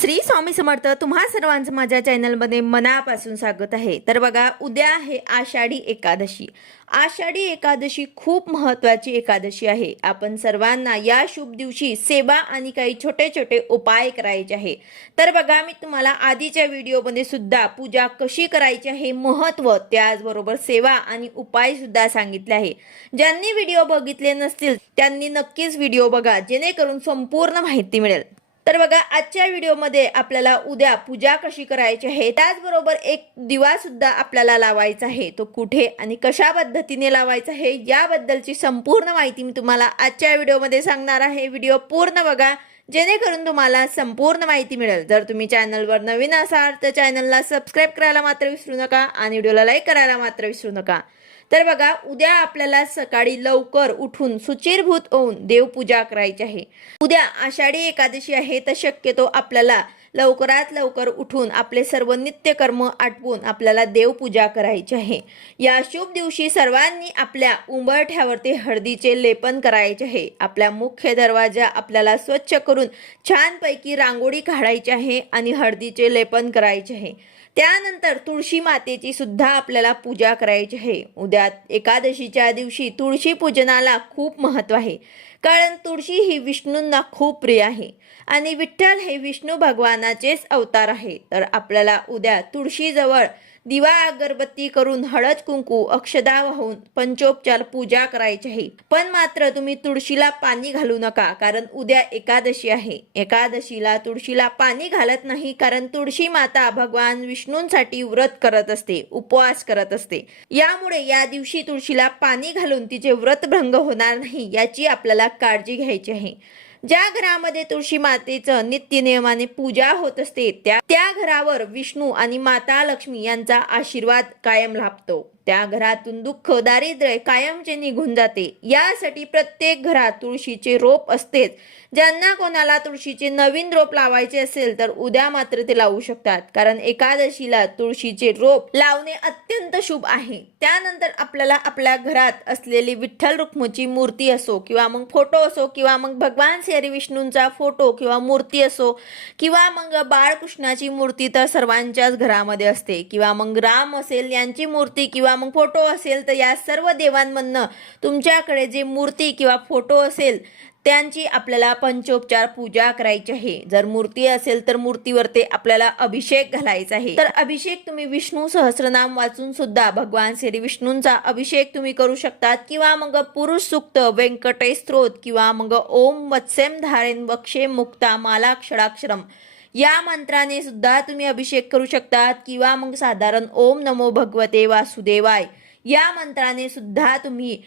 श्री स्वामी समर्थ तुम्हा सर्वांचं माझ्या चॅनलमध्ये मनापासून स्वागत आहे. तर बघा उद्या आहे आषाढी एकादशी. आषाढी एकादशी खूप महत्त्वाची एकादशी आहे. आपण सर्वांना या शुभ दिवशी सेवा आणि काही छोटे छोटे उपाय करायचे आहे. तर बघा मी तुम्हाला आधीच्या व्हिडिओमध्ये सुद्धा पूजा कशी करायची आहे महत्त्व त्याचबरोबर सेवा आणि उपाय सुद्धा सांगितले आहे. ज्यांनी व्हिडिओ बघितले नसतील त्यांनी नक्कीच व्हिडिओ बघा जेणेकरून संपूर्ण माहिती मिळेल. तर बघा आजच्या व्हिडिओमध्ये आपल्याला उद्या पूजा कशी करायची आहे त्याचबरोबर एक दिवा सुद्धा आपल्याला लावायचा आहे. तो कुठे आणि कशा पद्धतीने लावायचा आहे याबद्दलची संपूर्ण माहिती मी तुम्हाला आजच्या व्हिडिओमध्ये सांगणार आहे. व्हिडिओ पूर्ण बघा जेणेकरून तुम्हाला संपूर्ण माहिती मिळेल. जर तुम्ही चॅनलवर नवीन असाल तर चॅनलला सबस्क्राईब करायला मात्र विसरू नका आणि व्हिडिओला लाईक करायला मात्र विसरू नका. तर बघा उद्या आपल्याला सकाळी लवकर उठून सुचिरभूत होऊन देवपूजा करायची आहे. उद्या आषाढी एकादशी आहे तर शक्यतो आपल्याला लवकरात लवकर उठून आपले सर्व नित्यकर्म आटवून आपल्याला देवपूजा करायची आहे. या शुभ दिवशी सर्वांनी आपल्या उंबरठ्यावरती हळदीचे लेपन करायचे आहे. आपल्या मुख्य दरवाजा आपल्याला स्वच्छ करून छानपैकी रांगोळी काढायची आहे आणि हळदीचे लेपन करायचे आहे. त्यानंतर तुळशी मातेची सुद्धा आपल्याला पूजा करायची आहे. उद्या एकादशीच्या दिवशी तुळशी पूजनाला खूप महत्त्व आहे. कारण तुळशी ही विष्णूंना खूप प्रिय आहे. आणि विठ्ठल हे विष्णू भगवानाचेच अवतार आहे. तर आपल्याला उद्या तुळशीजवळ दिवा अगरबत्ती करून हळद कुंकू अक्षदा वाहून पंचोपचार पूजा करायची आहे. पण मात्र तुम्ही तुळशीला पाणी घालू नका कारण उद्या एकादशी आहे. एकादशीला तुळशीला पाणी घालत नाही कारण तुळशी माता भगवान विष्णूंसाठी व्रत करत असते उपवास करत असते. यामुळे या दिवशी तुळशीला पाणी घालून तिचे व्रतभंग होणार नाही याची आपल्याला काळजी घ्यायची आहे. ज्या घरामध्ये तुळशी मातेचं नित्य नियमाने पूजा होत असते त्या त्या घरावर विष्णू आणि माता लक्ष्मी यांचा आशीर्वाद कायम लाभतो. त्या घरातून दुःख दारिद्र्य कायमचे निघून जाते. यासाठी प्रत्येक घरात तुळशीचे रोप असतेच. ज्यांना कोणाला तुळशीचे नवीन रोप लावायचे असेल तर उद्या मात्र ते लावू शकतात. कारण एकादशीला तुळशीचे रोप लावणे अत्यंत शुभ आहे. त्यानंतर आपल्याला आपल्या घरात असलेली विठ्ठल रुक्मची मूर्ती असो किंवा मग फोटो असो किंवा मग भगवान श्री विष्णूंचा फोटो किंवा मूर्ती असो किंवा मग बाळकृष्णाची मूर्ती तर सर्वांच्याच घरामध्ये असते. किंवा मग राम असेल यांची मूर्ती किंवा मग फोटो असेल तर या सर्व देवांमधनं तुमच्याकडे जे मूर्ती किंवा फोटो असेल त्यांची आपल्याला पंचोपचार पूजा करायची आहे. जर मूर्ती असेल तर मूर्तीवरती आपल्याला अभिषेक घालायचा आहे. तर अभिषेक तुम्ही विष्णू सहस्रनाम वाचून सुद्धा भगवान श्री विष्णूंचा अभिषेक तुम्ही करू शकतात. किंवा मग पुरुष सुक्त व्यंकटेश स्त्रोत किंवा मग ओम वत्सेम धारेन वक्षे मुक्ता मालाक्षराक्षरम या मंत्राने सुद्धा तुम्ही अभिषेक करू शकतात. किंवा मग साधारण ओम नमो भगवते वासुदेवाय. या मंत्राने सुद्धा तुम्ही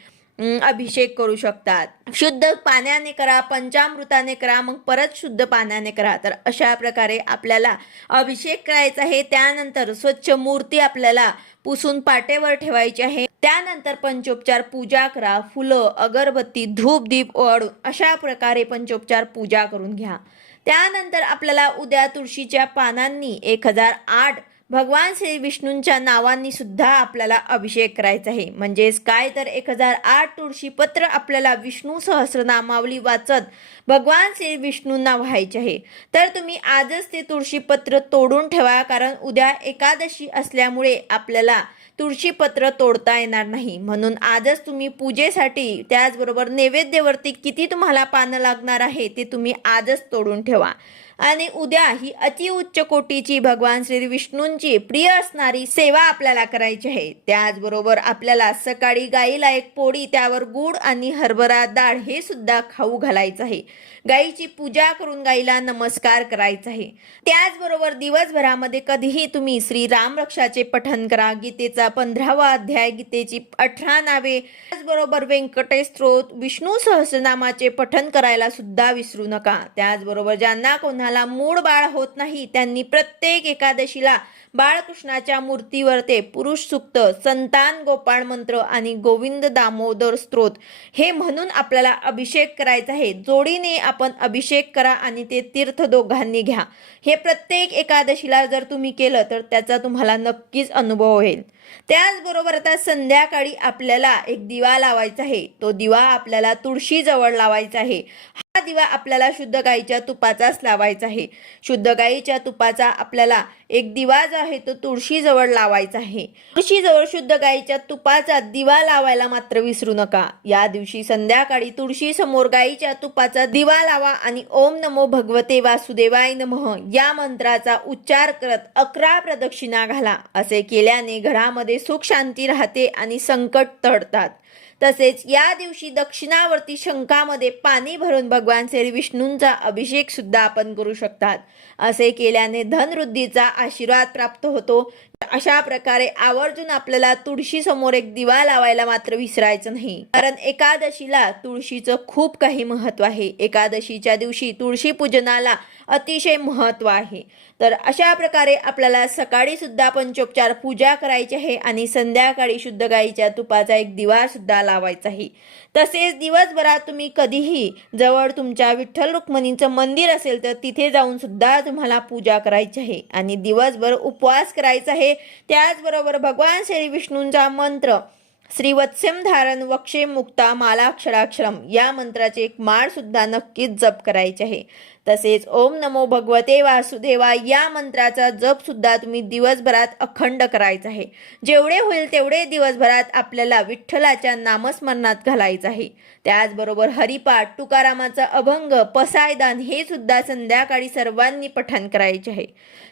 अभिषेक करू शकतात. शुद्ध पाण्याने करा पंचामृताने करा मग परत शुद्ध पाण्याने करा. तर अशा प्रकारे आपल्याला अभिषेक करायचा आहे. त्यानंतर स्वच्छ मूर्ती आपल्याला पुसून पाटेवर ठेवायची आहे. त्यानंतर पंचोपचार पूजा करा. फुलं अगरबत्ती धूप दीप ओवाळून अशा प्रकारे पंचोपचार पूजा करून घ्या. त्यानंतर आपल्याला उद्या तुळशीच्या पानांनी एक हजार आठ भगवान श्री विष्णूंच्या नावांनी सुद्धा आपल्याला अभिषेक करायचा आहे. म्हणजेच काय तर एक हजार आठ तुळशी पत्र आपल्याला विष्णू सहस्रनामावली वाचत भगवान श्री विष्णूंना व्हायचे आहे. तर तुम्ही आजच ते तुळशी पत्र तोडून ठेवा कारण उद्या एकादशी असल्यामुळे आपल्याला तुळशीपत्र तोडता येणार नाही. म्हणून आजच तुम्ही पूजेसाठी त्याचबरोबर नैवेद्यवरती किती तुम्हाला पानं लागणार आहे ते तुम्ही आजच तोडून ठेवा. आणि उद्या ही अतिउच्च कोटीची भगवान श्री विष्णूंची प्रिय असणारी सेवा आपल्याला करायची आहे. त्याचबरोबर आपल्याला सकाळी गाईला एक पोळी त्यावर गुड आणि हरभरा डाळ हे सुद्धा खाऊ घालायचं आहे. गाईची पूजा करून गाईला नमस्कार करायचा आहे. त्याचबरोबर दिवसभरामध्ये कधीही तुम्ही श्री रामरक्षाचे पठन करा. गीतेचा पंधरावा अध्याय गीतेची अठरा नावे त्याचबरोबर व्यंकटेश स्त्रोत विष्णू सहस्रनामाचे पठन करायला सुद्धा विसरू नका. त्याचबरोबर ज्यांना कोणा कोणाला मूळ बाळ होत नाही त्यांनी प्रत्येक एकादशीला बाळकृष्णाच्या मूर्तीवर ते पुरुष सुक्त संतान गोपाळ मंत्र आणि गोविंद दामोदर स्त्रोत हे म्हणून आपल्याला अभिषेक करायचा आहे. जोडीने आपण अभिषेक करा आणि ते तीर्थ दोघांनी घ्या. हे प्रत्येक एकादशीला जर तुम्ही केलं तर त्याचा तुम्हाला नक्कीच अनुभव होईल. त्याचबरोबर आता संध्याकाळी आपल्याला एक दिवा लावायचा आहे. तो दिवा आपल्याला तुळशीजवळ लावायचा आहे. हा दिवा आपल्याला शुद्ध गाईच्या तुपाचाच लावायचा आहे. शुद्ध गाईच्या तुपाचा आपल्याला एक दिवा जो आहे तो तुळशीजवळ लावायचा आहे. तुळशीजवळ शुद्ध गाईच्या तुपाचा दिवा लावायला मात्र विसरू नका. या दिवशी संध्याकाळी तुळशी समोर गाईच्या तुपाचा दिवा लावा आणि ओम नमो भगवते वासुदेवाय नमः या मंत्राचा उच्चार करत अकरा प्रदक्षिणा घाला. असे केल्याने घरामध्ये सुख शांती राहते आणि संकट तडतात. तसेच या दिवशी दक्षिणावर्ती शंखामध्ये पाणी भरून भगवान श्री विष्णूंचा अभिषेक सुद्धा आपण करू शकतात. असे केल्याने धनवृद्धीचा आशीर्वाद प्राप्त होतो. अशा प्रकारे आवर्जून आपल्याला तुळशी समोर एक दिवा लावायला मात्र विसरायचं नाही. कारण एकादशीला तुळशीचं खूप काही महत्त्व आहे. एकादशीच्या दिवशी तुळशी पूजनाला अतिशय महत्त्व आहे. तर अशा प्रकारे आपल्याला सकाळी सुद्धा पंचोपचार पूजा करायची आहे आणि संध्याकाळी शुद्ध गाईच्या तुपाचा एक दिवासुद्धा लावायचा आहे. तसेच दिवसभरात तुम्ही कधीही जवळ तुमच्या विठ्ठल रुक्मिणीचं मंदिर असेल तर तिथे जाऊन सुद्धा तुम्हाला पूजा करायची आहे. आणि दिवसभर उपवास करायचा आहे. त्याचबरोबर भगवान श्री विष्णूंचा मंत्र श्री वत्स्यम धारण वक्षे मुक्ता मालाक्षराक्षरम या मंत्राचे एक माळ सुद्धा नक्कीच जप करायचे आहे. तसेच ओम नमो भगवते वासुदेवा या मंत्राचा जप सुद्धा तुम्ही दिवसभरात अखंड करायचा आहे. जेवढे होईल तेवढे दिवसभरात आपल्याला विठ्ठलाच्या नामस्मरणात घालायचं आहे. त्याचबरोबर हरिपाठ तुकारामाचा अभंग पसायदान हे सुद्धा संध्याकाळी सर्वांनी पठण करायचे आहे.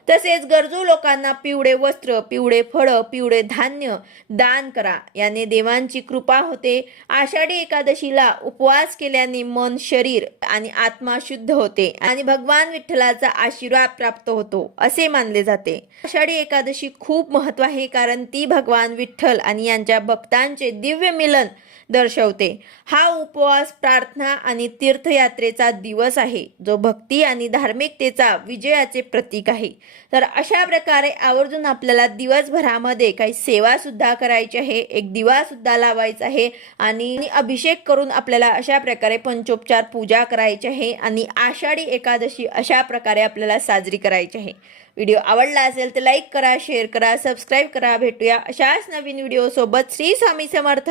तसेच गरजू लोकांना पिवळे वस्त्र पिवळे फळं पिवळे धान्य दान करा. याने देवांची कृपा होते. आषाढी एकादशीला उपवास केल्याने मन शरीर आणि आत्मा शुद्ध होते. आणि भगवान विठ्ठलाचा आशीर्वाद प्राप्त होतो असे मानले जाते. आषाढी एकादशी खूप महत्त्व आहे कारण ती भगवान विठ्ठल आणि यांच्या भक्तांचे दिव्य मिलन दर्शवते. हा उपवास प्रार्थना आणि तीर्थयात्रेचा दिवस आहे जो भक्ती आणि धार्मिकतेचा विजयाचे प्रतीक आहे. तर अशा प्रकारे आवर्जून आपल्याला दिवसभरामध्ये काही सेवासुद्धा करायची आहे एक दिवासुद्धा लावायचा आहे आणि अभिषेक करून आपल्याला अशा प्रकारे पंचोपचार पूजा करायची आहे आणि आषाढी एकादशी अशा प्रकारे आपल्याला साजरी करायची आहे. व्हिडिओ आवडला असेल तर लाईक करा शेअर करा सबस्क्राईब करा भेटूया अशाच नवीन व्हिडिओसोबत. श्री स्वामी समर्थ.